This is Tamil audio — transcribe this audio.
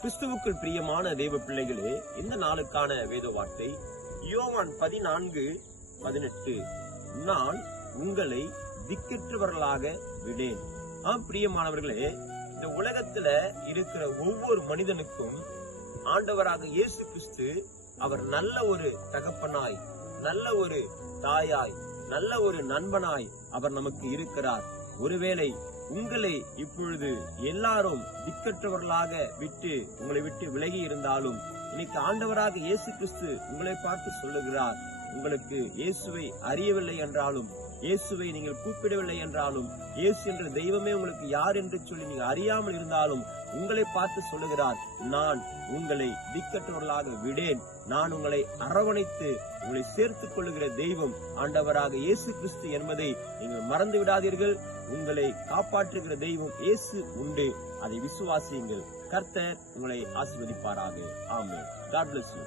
கிறிஸ்துவுக்குள் பிரியமான தேவ பிள்ளைகளே, இந்த நாளுக்கான வேத வார்த்தை யோவான் 14:18. நான் உங்களை திக்கற்றவர்களாக விடேன். பிரியமானவர்களே, இந்த உலகத்துல இருக்கிற ஒவ்வொரு மனிதனுக்கும் ஆண்டவராக இயேசு கிறிஸ்து அவர் நல்ல ஒரு தகப்பனாய், நல்ல ஒரு தாயாய், நல்ல ஒரு நண்பனாய் அவர் நமக்கு இருக்கிறார். ஒருவேளை உங்களை இப்பொழுது எல்லாரும் திக்கற்றவர்களாக உங்களை விட்டு விலகி இருந்தாலும், இன்னைக்கு ஆண்டவராக இயேசு கிறிஸ்து உங்களை பார்த்து சொல்லுகிறார், உங்களுக்கு இயேசுவை அறியவில்லை என்றாலும், இயேசுவை நீங்கள் கூப்பிடவில்லை என்றாலும், இயேசு என்ற தெய்வமே உங்களுக்கு யார் என்று சொல்லி நீங்க அறியாமல் இருந்தாலும் உங்களை பார்த்து சொல்லுகிறார், நான் உங்களை திக்கற்றவர்களாக விடேன். நான் உங்களை அரவணைத்து உங்களை சேர்த்துக் கொள்ளுகிற தெய்வம் ஆண்டவராக இயேசு கிறிஸ்து என்பதை நீங்கள் மறந்து விடாதீர்கள். உங்களை காப்பாற்றுகிற தெய்வம் இயேசு உண்டு. அதை விசுவாசியுங்கள். கர்த்தர் உங்களை ஆசீர்வதிப்பாராக. ஆமென். God bless you.